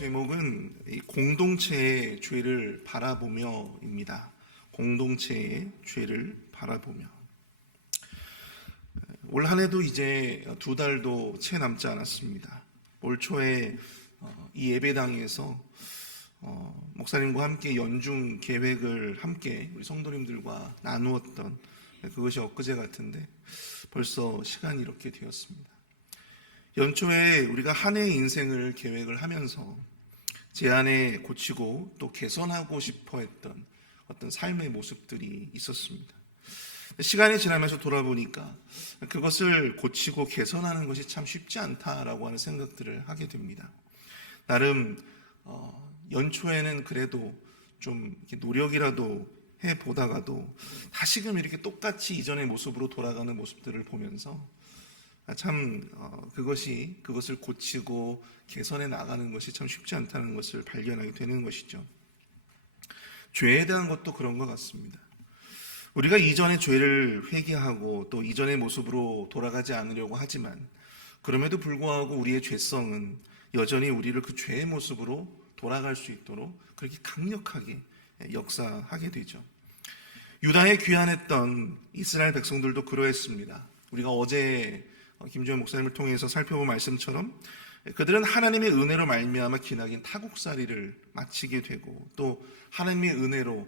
제목은 이 공동체의 죄를 바라보며입니다. 공동체의 죄를 바라보며. 올 한 해도 이제 2달도 채 남지 않았습니다. 올 초에 이 예배당에서 목사님과 함께 연중 계획을 함께 우리 성도님들과 나누었던 그것이 엊그제 같은데 벌써 시간이 이렇게 되었습니다. 연초에 우리가 한 해의 인생을 계획을 하면서 제 안에 고치고 또 개선하고 싶어 했던 어떤 삶의 모습들이 있었습니다. 시간이 지나면서 돌아보니까 그것을 고치고 개선하는 것이 참 쉽지 않다라고 하는 생각들을 하게 됩니다. 나름 연초에는 그래도 좀 이렇게 노력이라도 해보다가도 다시금 이렇게 똑같이 이전의 모습으로 돌아가는 모습들을 보면서 참 그것을 고치고 개선해 나가는 것이 참 쉽지 않다는 것을 발견하게 되는 것이죠. 죄에 대한 것도 그런 것 같습니다. 우리가 이전의 죄를 회개하고 또 이전의 모습으로 돌아가지 않으려고 하지만 그럼에도 불구하고 우리의 죄성은 여전히 우리를 그 죄의 모습으로 돌아갈 수 있도록 그렇게 강력하게 역사하게 되죠. 유다에 귀환했던 이스라엘 백성들도 그러했습니다. 우리가 어제 김주현 목사님을 통해서 살펴본 말씀처럼 그들은 하나님의 은혜로 말미암아 기나긴 타국살이를 마치게 되고 또 하나님의 은혜로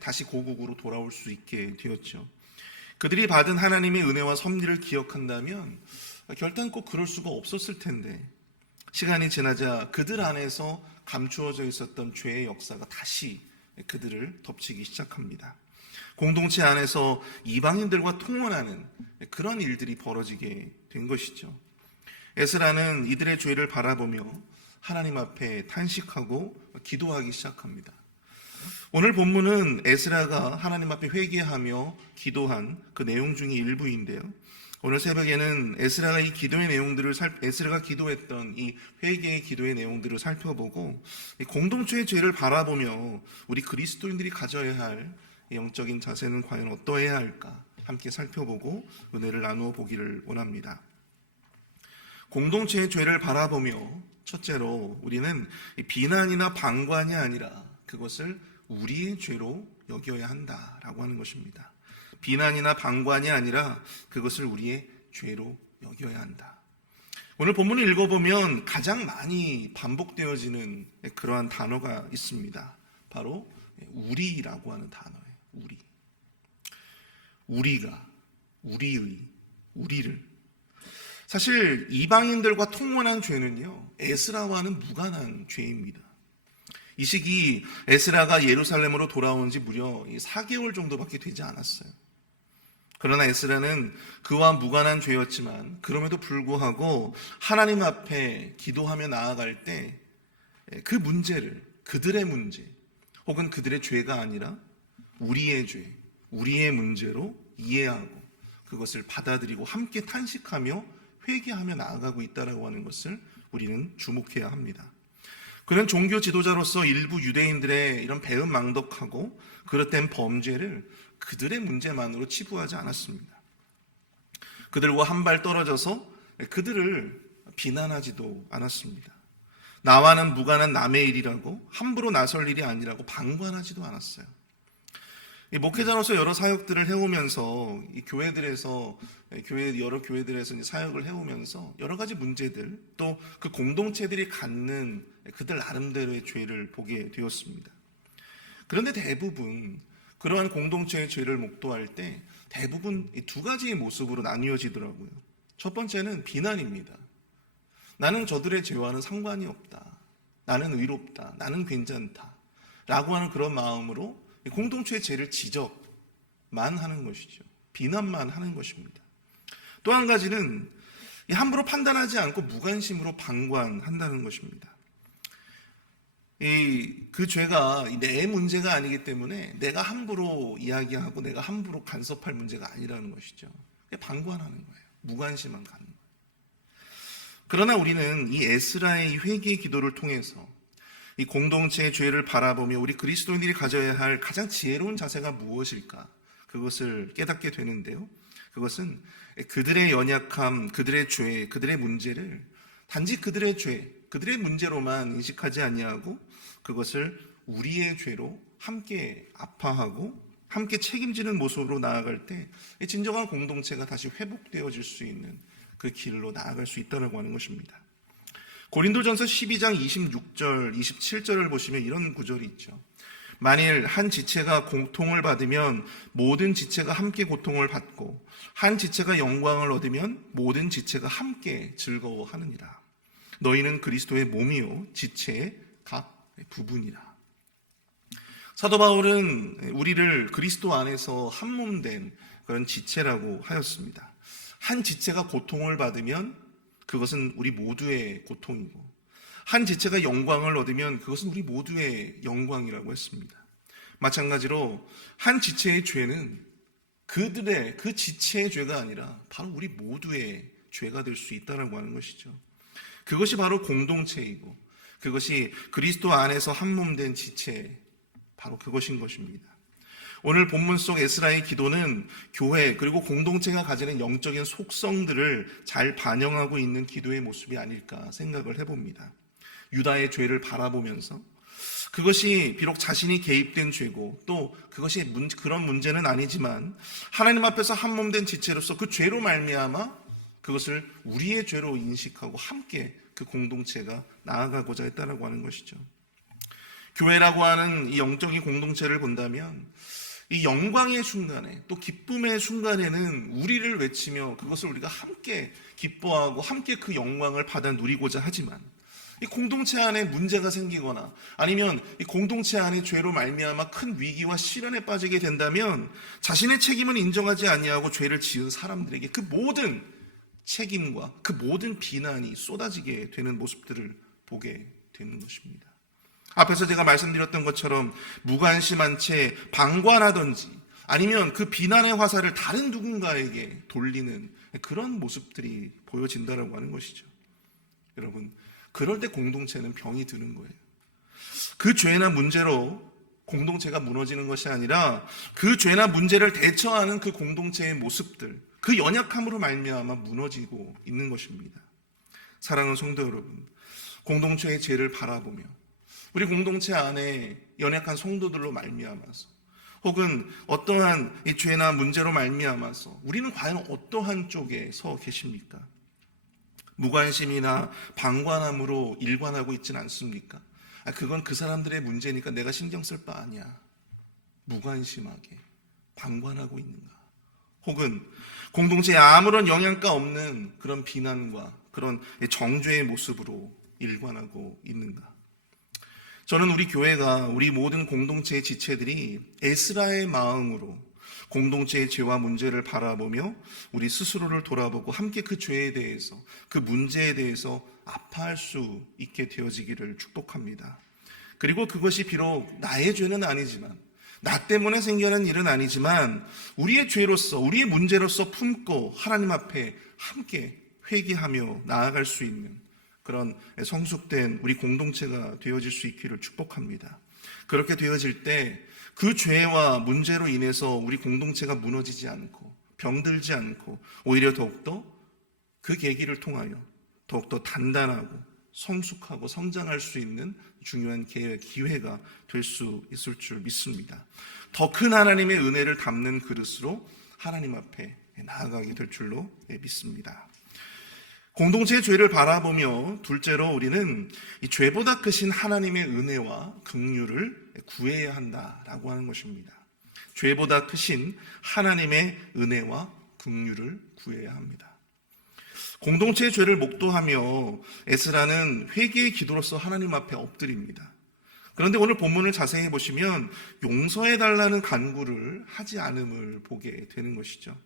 다시 고국으로 돌아올 수 있게 되었죠. 그들이 받은 하나님의 은혜와 섭리를 기억한다면 결단코 그럴 수가 없었을 텐데 시간이 지나자 그들 안에서 감추어져 있었던 죄의 역사가 다시 그들을 덮치기 시작합니다. 공동체 안에서 이방인들과 통혼하는 그런 일들이 벌어지게 된 것이죠. 에스라는 이들의 죄를 바라보며 하나님 앞에 탄식하고 기도하기 시작합니다. 오늘 본문은 에스라가 하나님 앞에 회개하며 기도한 그 내용 중의 일부인데요. 오늘 새벽에는 에스라가 이 기도의 내용들을 에스라가 기도했던 이 회개의 기도의 내용들을 살펴보고 공동체의 죄를 바라보며 우리 그리스도인들이 가져야 할 영적인 자세는 과연 어떠해야 할까 함께 살펴보고 은혜를 나누어 보기를 원합니다. 공동체의 죄를 바라보며 첫째로 우리는 비난이나 방관이 아니라 그것을 우리의 죄로 여겨야 한다라고 하는 것입니다. 비난이나 방관이 아니라 그것을 우리의 죄로 여겨야 한다. 오늘 본문을 읽어보면 가장 많이 반복되어지는 그러한 단어가 있습니다. 바로 우리라고 하는 단어예요. 우리. 우리가, 우리의, 우리를. 사실 이방인들과 통혼한 죄는요, 에스라와는 무관한 죄입니다. 이 시기 에스라가 예루살렘으로 돌아온 지 무려 4개월 정도밖에 되지 않았어요. 그러나 에스라는 그와 무관한 죄였지만 그럼에도 불구하고 하나님 앞에 기도하며 나아갈 때 그 문제를 그들의 문제 혹은 그들의 죄가 아니라 우리의 죄, 우리의 문제로 이해하고 그것을 받아들이고 함께 탄식하며 회개하며 나아가고 있다라고 하는 것을 우리는 주목해야 합니다. 그는 종교 지도자로서 일부 유대인들의 이런 배은망덕하고 그릇된 범죄를 그들의 문제만으로 치부하지 않았습니다. 그들과 한 발 떨어져서 그들을 비난하지도 않았습니다. 나와는 무관한 남의 일이라고 함부로 나설 일이 아니라고 방관하지도 않았어요. 이 목회자로서 여러 사역들을 해오면서 이 교회들에서 여러 교회들에서 사역을 해오면서 여러 가지 문제들 또 그 공동체들이 갖는 그들 나름대로의 죄를 보게 되었습니다. 그런데 대부분 그러한 공동체의 죄를 목도할 때 대부분 이 2가지의 모습으로 나뉘어지더라고요. 첫 번째는 비난입니다. 나는 저들의 죄와는 상관이 없다. 나는 의롭다. 나는 괜찮다. 라고 하는 그런 마음으로 공동체의 죄를 지적만 하는 것이죠. 비난만 하는 것입니다. 또 한 가지는 함부로 판단하지 않고 무관심으로 방관한다는 것입니다. 그 죄가 내 문제가 아니기 때문에 내가 함부로 이야기하고 내가 함부로 간섭할 문제가 아니라는 것이죠. 방관하는 거예요. 무관심한 가는 거예요. 그러나 우리는 이 에스라의 회개의 기도를 통해서 이 공동체의 죄를 바라보며 우리 그리스도인들이 가져야 할 가장 지혜로운 자세가 무엇일까? 그것을 깨닫게 되는데요. 그것은 그들의 연약함, 그들의 죄, 그들의 문제를 단지 그들의 죄, 그들의 문제로만 인식하지 아니하고 그것을 우리의 죄로 함께 아파하고 함께 책임지는 모습으로 나아갈 때 진정한 공동체가 다시 회복되어질 수 있는 그 길로 나아갈 수 있다고 하는 것입니다. 고린도전서 12장 26절, 27절을 보시면 이런 구절이 있죠. 만일 한 지체가 고통을 받으면 모든 지체가 함께 고통을 받고 한 지체가 영광을 얻으면 모든 지체가 함께 즐거워하느니라. 너희는 그리스도의 몸이요 지체의 각 부분이라. 사도 바울은 우리를 그리스도 안에서 한 몸 된 그런 지체라고 하였습니다. 한 지체가 고통을 받으면 그것은 우리 모두의 고통이고 한 지체가 영광을 얻으면 그것은 우리 모두의 영광이라고 했습니다. 마찬가지로 한 지체의 죄는 그들의 그 지체의 죄가 아니라 바로 우리 모두의 죄가 될 수 있다고 하는 것이죠. 그것이 바로 공동체이고 그것이 그리스도 안에서 한 몸 된 지체, 바로 그것인 것입니다. 오늘 본문 속 에스라의 기도는 교회 그리고 공동체가 가지는 영적인 속성들을 잘 반영하고 있는 기도의 모습이 아닐까 생각을 해봅니다. 유다의 죄를 바라보면서 그것이 비록 자신이 개입된 죄고 또 그것이 그런 문제는 아니지만 하나님 앞에서 한 몸 된 지체로서 그 죄로 말미암아 그것을 우리의 죄로 인식하고 함께 그 공동체가 나아가고자 했다라고 하는 것이죠. 교회라고 하는 이 영적인 공동체를 본다면 이 영광의 순간에 또 기쁨의 순간에는 우리를 외치며 그것을 우리가 함께 기뻐하고 함께 그 영광을 받아 누리고자 하지만 이 공동체 안에 문제가 생기거나 아니면 이 공동체 안에 죄로 말미암아 큰 위기와 시련에 빠지게 된다면 자신의 책임은 인정하지 아니하고 죄를 지은 사람들에게 그 모든 책임과 그 모든 비난이 쏟아지게 되는 모습들을 보게 되는 것입니다. 앞에서 제가 말씀드렸던 것처럼 무관심한 채 방관하든지 아니면 그 비난의 화살을 다른 누군가에게 돌리는 그런 모습들이 보여진다라고 하는 것이죠. 여러분, 그럴 때 공동체는 병이 드는 거예요. 그 죄나 문제로 공동체가 무너지는 것이 아니라 그 죄나 문제를 대처하는 그 공동체의 모습들, 그 연약함으로 말미암아 무너지고 있는 것입니다. 사랑하는 성도 여러분, 공동체의 죄를 바라보며 우리 공동체 안에 연약한 성도들로 말미암아서 혹은 어떠한 이 죄나 문제로 말미암아서 우리는 과연 어떠한 쪽에 서 계십니까? 무관심이나 방관함으로 일관하고 있지는 않습니까? 그건 그 사람들의 문제니까 내가 신경 쓸 바 아니야. 무관심하게 방관하고 있는가? 혹은 공동체에 아무런 영향가 없는 그런 비난과 그런 정죄의 모습으로 일관하고 있는가? 저는 우리 교회가 우리 모든 공동체의 지체들이 에스라의 마음으로 공동체의 죄와 문제를 바라보며 우리 스스로를 돌아보고 함께 그 죄에 대해서 그 문제에 대해서 아파할 수 있게 되어지기를 축복합니다. 그리고 그것이 비록 나의 죄는 아니지만 나 때문에 생겨난 일은 아니지만 우리의 죄로서 우리의 문제로서 품고 하나님 앞에 함께 회개하며 나아갈 수 있는 그런 성숙된 우리 공동체가 되어질 수 있기를 축복합니다. 그렇게 되어질 때 그 죄와 문제로 인해서 우리 공동체가 무너지지 않고 병들지 않고 오히려 더욱더 그 계기를 통하여 더욱더 단단하고 성숙하고 성장할 수 있는 중요한 기회가 될 수 있을 줄 믿습니다. 더 큰 하나님의 은혜를 담는 그릇으로 하나님 앞에 나아가게 될 줄로 믿습니다. 공동체의 죄를 바라보며 둘째로 우리는 이 죄보다 크신 하나님의 은혜와 긍휼을 구해야 한다라고 하는 것입니다. 죄보다 크신 하나님의 은혜와 긍휼을 구해야 합니다. 공동체의 죄를 목도하며 에스라는 회개의 기도로서 하나님 앞에 엎드립니다. 그런데 오늘 본문을 자세히 보시면 용서해달라는 간구를 하지 않음을 보게 되는 것이죠.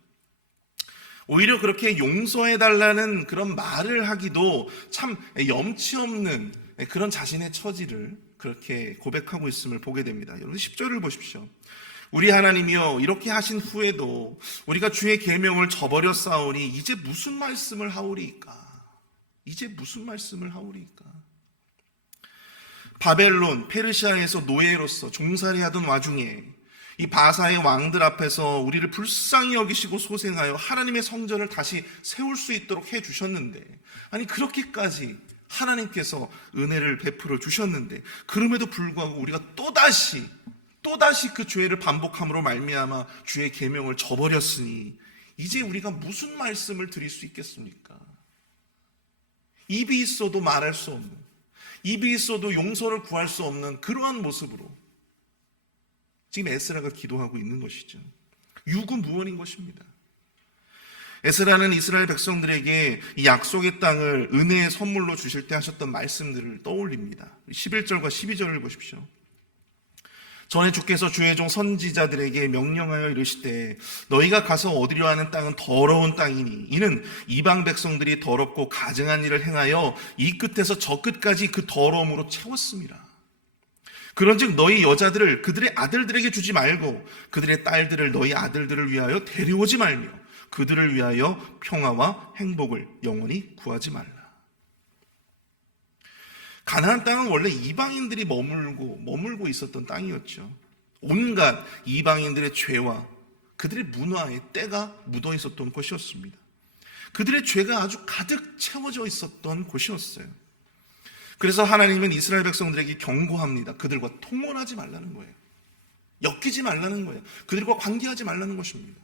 오히려 그렇게 용서해달라는 그런 말을 하기도 참 염치 없는 그런 자신의 처지를 그렇게 고백하고 있음을 보게 됩니다. 여러분 10절을 보십시오. 우리 하나님이여 이렇게 하신 후에도 우리가 주의 계명을 저버려 싸우니 이제 무슨 말씀을 하오리이까? 이제 무슨 말씀을 하오리이까? 바벨론, 페르시아에서 노예로서 종살이하던 와중에 이 바사의 왕들 앞에서 우리를 불쌍히 여기시고 소생하여 하나님의 성전을 다시 세울 수 있도록 해주셨는데 아니 그렇게까지 하나님께서 은혜를 베풀어 주셨는데, 그럼에도 불구하고 우리가 또다시 그 죄를 반복함으로 말미암아 주의 계명을 저버렸으니 이제 우리가 무슨 말씀을 드릴 수 있겠습니까? 입이 있어도 말할 수 없는, 입이 있어도 용서를 구할 수 없는 그러한 모습으로 지금 에스라가 기도하고 있는 것이죠. 유구무원인 것입니다. 에스라는 이스라엘 백성들에게 이 약속의 땅을 은혜의 선물로 주실 때 하셨던 말씀들을 떠올립니다. 11절과 12절을 보십시오. 전에 주께서 주의 종 선지자들에게 명령하여 이르시되 너희가 가서 얻으려 하는 땅은 더러운 땅이니 이는 이방 백성들이 더럽고 가증한 일을 행하여 이 끝에서 저 끝까지 그 더러움으로 채웠습니다. 그런즉 너희 여자들을 그들의 아들들에게 주지 말고 그들의 딸들을 너희 아들들을 위하여 데려오지 말며 그들을 위하여 평화와 행복을 영원히 구하지 말라. 가나안 땅은 원래 이방인들이 머물고 있었던 땅이었죠. 온갖 이방인들의 죄와 그들의 문화에 때가 묻어 있었던 곳이었습니다. 그들의 죄가 아주 가득 채워져 있었던 곳이었어요. 그래서 하나님은 이스라엘 백성들에게 경고합니다. 그들과 통혼하지 말라는 거예요. 엮이지 말라는 거예요. 그들과 관계하지 말라는 것입니다.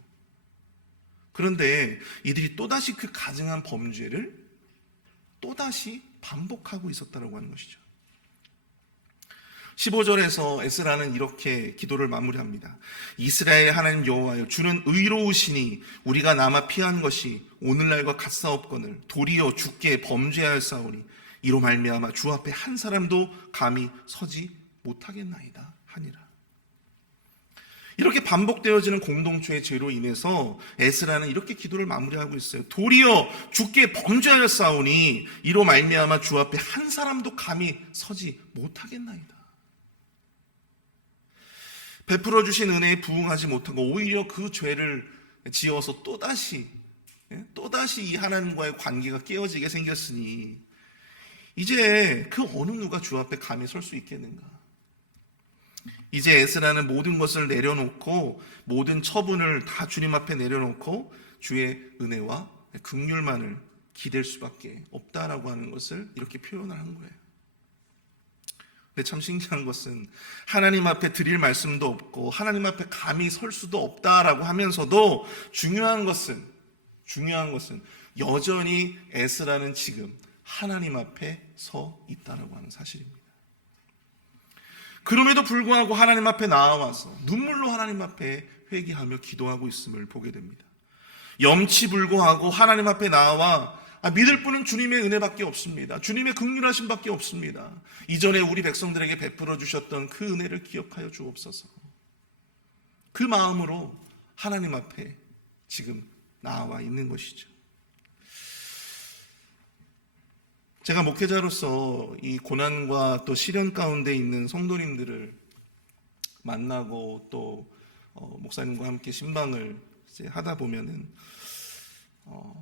그런데 이들이 또다시 그 가증한 범죄를 또다시 반복하고 있었다고 하는 것이죠. 15절에서 에스라는 이렇게 기도를 마무리합니다. 이스라엘 하나님 여호와여, 주는 의로우시니 우리가 남아 피한 것이 오늘날과 같사옵거늘 도리어 주께 범죄하였사오니 이로 말미암아 주 앞에 한 사람도 감히 서지 못하겠나이다 하니라. 이렇게 반복되어지는 공동체의 죄로 인해서 에스라는 이렇게 기도를 마무리하고 있어요. 도리어 주께 범죄하였사오니 이로 말미암아 주 앞에 한 사람도 감히 서지 못하겠나이다. 베풀어 주신 은혜에 부응하지 못하고 오히려 그 죄를 지어서 또다시 이 하나님과의 관계가 깨어지게 생겼으니 이제 그 어느 누가 주 앞에 감히 설 수 있겠는가? 이제 에스라는 모든 것을 내려놓고 모든 처분을 다 주님 앞에 내려놓고 주의 은혜와 긍휼만을 기댈 수밖에 없다라고 하는 것을 이렇게 표현을 한 거예요. 근데 참 신기한 것은 하나님 앞에 드릴 말씀도 없고 하나님 앞에 감히 설 수도 없다라고 하면서도 중요한 것은 여전히 에스라는 지금 하나님 앞에 서 있다라고 하는 사실입니다. 그럼에도 불구하고 하나님 앞에 나와서 눈물로 하나님 앞에 회개하며 기도하고 있음을 보게 됩니다. 염치불고하고 하나님 앞에 나와 믿을 분은 주님의 은혜밖에 없습니다. 주님의 긍휼하심밖에 없습니다. 이전에 우리 백성들에게 베풀어 주셨던 그 은혜를 기억하여 주옵소서. 그 마음으로 하나님 앞에 지금 나와 있는 것이죠. 제가 목회자로서 이 고난과 또 시련 가운데 있는 성도님들을 만나고 또 목사님과 함께 신방을 이제 하다 보면은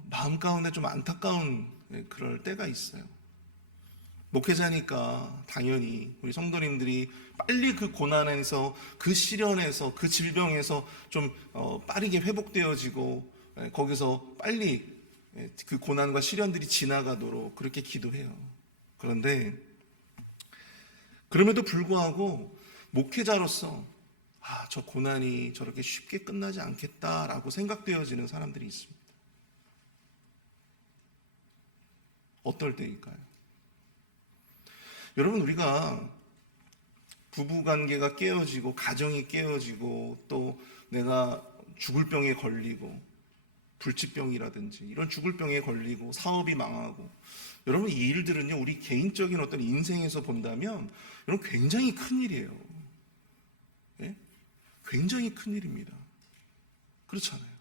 마음 가운데 좀 안타까운 그럴 때가 있어요. 목회자니까 당연히 우리 성도님들이 빨리 그 고난에서 그 시련에서 그 질병에서 좀 빠르게 회복되어지고 거기서 빨리 그 고난과 시련들이 지나가도록 그렇게 기도해요. 그런데 그럼에도 불구하고 목회자로서 저 고난이 저렇게 쉽게 끝나지 않겠다라고 생각되어지는 사람들이 있습니다. 어떨 때일까요? 여러분, 우리가 부부관계가 깨어지고 가정이 깨어지고 또 내가 죽을 병에 걸리고 불치병이라든지 이런 죽을 병에 걸리고 사업이 망하고, 여러분 이 일들은요 우리 개인적인 어떤 인생에서 본다면 여러분 굉장히 큰 일이에요. 네? 굉장히 큰 일입니다. 그렇잖아요.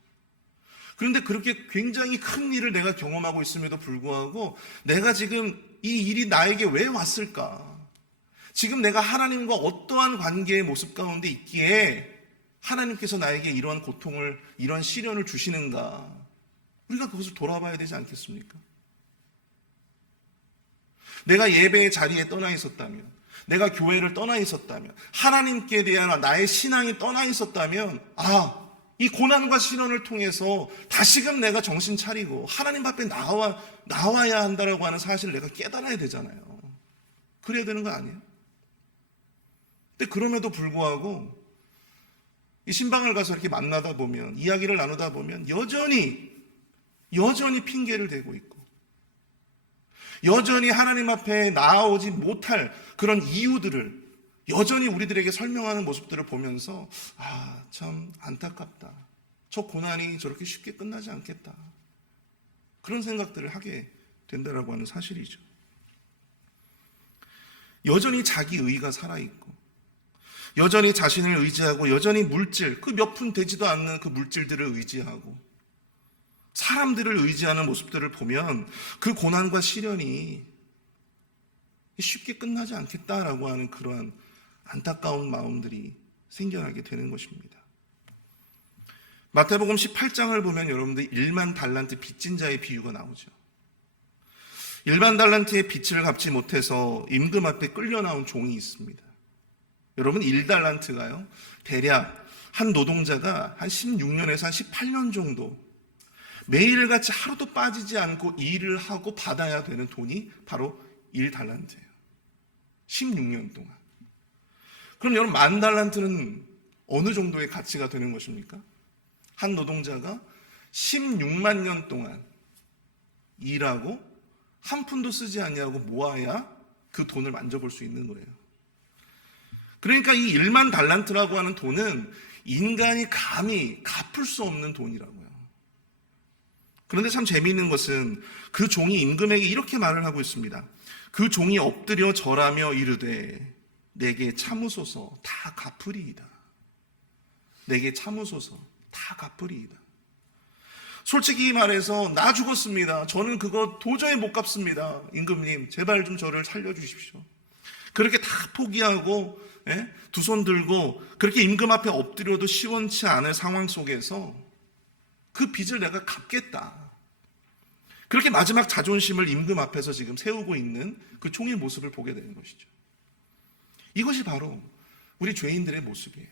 그런데 그렇게 굉장히 큰 일을 내가 경험하고 있음에도 불구하고 내가 지금 이 일이 나에게 왜 왔을까? 지금 내가 하나님과 어떠한 관계의 모습 가운데 있기에 하나님께서 나에게 이러한 고통을, 이러한 시련을 주시는가? 우리가 그것을 돌아봐야 되지 않겠습니까? 내가 예배의 자리에 떠나 있었다면, 내가 교회를 떠나 있었다면, 하나님께 대한 나의 신앙이 떠나 있었다면, 이 고난과 시련을 통해서 다시금 내가 정신 차리고 하나님 앞에 나와야 한다라고 하는 사실을 내가 깨달아야 되잖아요. 그래야 되는 거 아니에요? 근데 그럼에도 불구하고 이 신방을 가서 이렇게 만나다 보면, 이야기를 나누다 보면 여전히 핑계를 대고 있고, 여전히 하나님 앞에 나아오지 못할 그런 이유들을 여전히 우리들에게 설명하는 모습들을 보면서 참 안타깝다. 저 고난이 저렇게 쉽게 끝나지 않겠다. 그런 생각들을 하게 된다라고 하는 사실이죠. 여전히 자기 의가 살아있고, 여전히 자신을 의지하고, 여전히 물질, 그 몇 푼 되지도 않는 그 물질들을 의지하고 사람들을 의지하는 모습들을 보면 그 고난과 시련이 쉽게 끝나지 않겠다라고 하는 그러한 안타까운 마음들이 생겨나게 되는 것입니다. 마태복음 18장을 보면 여러분들 1만 달란트 빚진 자의 비유가 나오죠. 1만 달란트의 빚을 갚지 못해서 임금 앞에 끌려 나온 종이 있습니다. 여러분 1달란트가요, 대략 한 노동자가 한 16년에서 한 18년 정도 매일같이 하루도 빠지지 않고 일을 하고 받아야 되는 돈이 바로 1달란트예요. 16년 동안. 그럼 여러분 10,000달란트는 어느 정도의 가치가 되는 것입니까? 한 노동자가 16만 년 동안 일하고 한 푼도 쓰지 않냐고 모아야 그 돈을 만져볼 수 있는 거예요. 그러니까 이 1만 달란트라고 하는 돈은 인간이 감히 갚을 수 없는 돈이라고요. 그런데 참 재미있는 것은 그 종이 임금에게 이렇게 말을 하고 있습니다. 그 종이 엎드려 절하며 이르되 내게 참으소서 다 갚으리이다. 내게 참으소서 다 갚으리이다. 솔직히 말해서 나 죽었습니다. 저는 그거 도저히 못 갚습니다. 임금님 제발 좀 저를 살려주십시오. 그렇게 다 포기하고 두 손 들고 그렇게 임금 앞에 엎드려도 시원치 않을 상황 속에서 그 빚을 내가 갚겠다. 그렇게 마지막 자존심을 임금 앞에서 지금 세우고 있는 그 종의 모습을 보게 되는 것이죠. 이것이 바로 우리 죄인들의 모습이에요.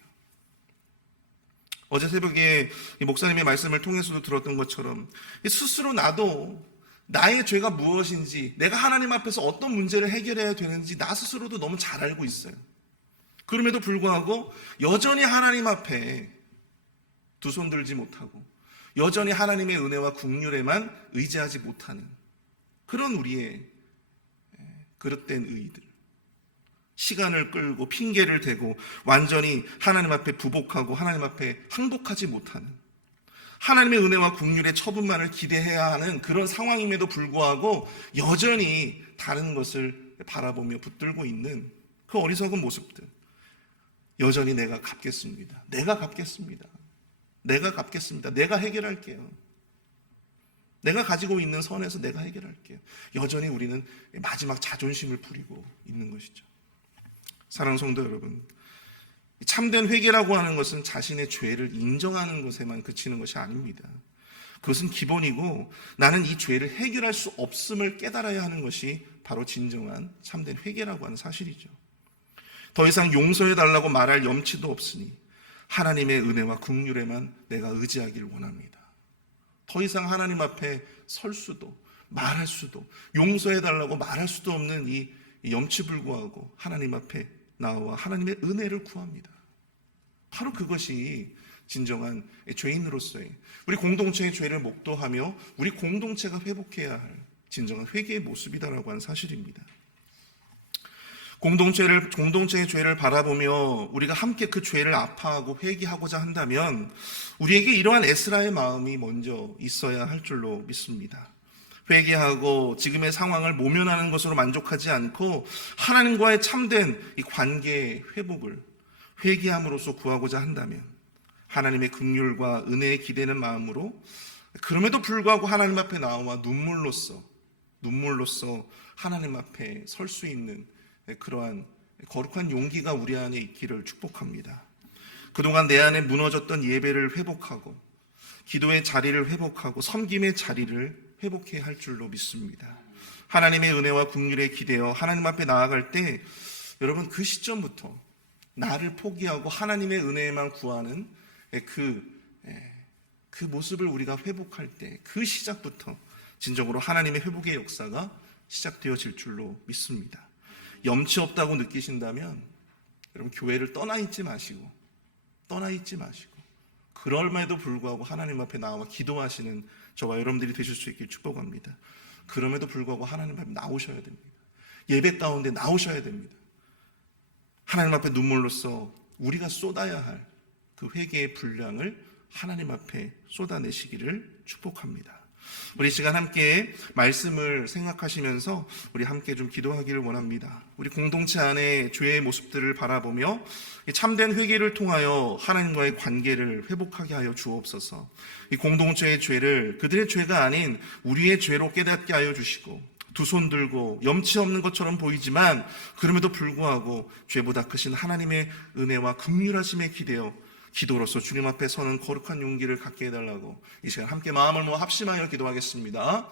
어제 새벽에 목사님의 말씀을 통해서도 들었던 것처럼 스스로 나도 나의 죄가 무엇인지, 내가 하나님 앞에서 어떤 문제를 해결해야 되는지 나 스스로도 너무 잘 알고 있어요. 그럼에도 불구하고 여전히 하나님 앞에 두 손 들지 못하고 여전히 하나님의 은혜와 긍휼에만 의지하지 못하는 그런 우리의 그릇된 의의들, 시간을 끌고 핑계를 대고 완전히 하나님 앞에 부복하고 하나님 앞에 항복하지 못하는, 하나님의 은혜와 긍휼의 처분만을 기대해야 하는 그런 상황임에도 불구하고 여전히 다른 것을 바라보며 붙들고 있는 그 어리석은 모습들, 여전히 내가 갚겠습니다. 내가 갚겠습니다. 내가 갚겠습니다. 내가 해결할게요. 내가 가지고 있는 선에서 내가 해결할게요. 여전히 우리는 마지막 자존심을 부리고 있는 것이죠. 사랑하는 성도 여러분, 참된 회개라고 하는 것은 자신의 죄를 인정하는 것에만 그치는 것이 아닙니다. 그것은 기본이고 나는 이 죄를 해결할 수 없음을 깨달아야 하는 것이 바로 진정한 참된 회개라고 하는 사실이죠. 더 이상 용서해달라고 말할 염치도 없으니 하나님의 은혜와 긍휼에만 내가 의지하기를 원합니다. 더 이상 하나님 앞에 설 수도 말할 수도 용서해달라고 말할 수도 없는 이 염치불구하고 하나님 앞에 나와 하나님의 은혜를 구합니다. 바로 그것이 진정한 죄인으로서의 우리 공동체의 죄를 목도하며 우리 공동체가 회복해야 할 진정한 회개의 모습이다라고 하는 사실입니다. 공동체의 죄를 바라보며 우리가 함께 그 죄를 아파하고 회개하고자 한다면 우리에게 이러한 에스라의 마음이 먼저 있어야 할 줄로 믿습니다. 회개하고 지금의 상황을 모면하는 것으로 만족하지 않고 하나님과의 참된 이 관계의 회복을 회개함으로써 구하고자 한다면 하나님의 긍휼과 은혜에 기대는 마음으로, 그럼에도 불구하고 하나님 앞에 나와 눈물로써 하나님 앞에 설 수 있는 그러한 거룩한 용기가 우리 안에 있기를 축복합니다. 그동안 내 안에 무너졌던 예배를 회복하고 기도의 자리를 회복하고 섬김의 자리를 회복해야 할 줄로 믿습니다. 하나님의 은혜와 긍휼에 기대어 하나님 앞에 나아갈 때 여러분 그 시점부터 나를 포기하고 하나님의 은혜에만 구하는 그 그 모습을 우리가 회복할 때 그 시작부터 진정으로 하나님의 회복의 역사가 시작되어질 줄로 믿습니다. 염치 없다고 느끼신다면 여러분 교회를 떠나 있지 마시고 그럴에도 불구하고 하나님 앞에 나와 기도하시는 저와 여러분들이 되실 수 있길 축복합니다. 그럼에도 불구하고 하나님 앞에 나오셔야 됩니다. 예배 가운데 나오셔야 됩니다. 하나님 앞에 눈물로써 우리가 쏟아야 할 그 회개의 분량을 하나님 앞에 쏟아내시기를 축복합니다. 우리 시간 함께 말씀을 생각하시면서 우리 함께 좀 기도하기를 원합니다. 우리 공동체 안에 죄의 모습들을 바라보며 참된 회개를 통하여 하나님과의 관계를 회복하게 하여 주옵소서. 이 공동체의 죄를 그들의 죄가 아닌 우리의 죄로 깨닫게 하여 주시고, 두 손 들고 염치 없는 것처럼 보이지만 그럼에도 불구하고 죄보다 크신 하나님의 은혜와 긍휼하심에 기대어 기도로서 주님 앞에 서는 거룩한 용기를 갖게 해달라고 이 시간 함께 마음을 모아 합심하여 기도하겠습니다.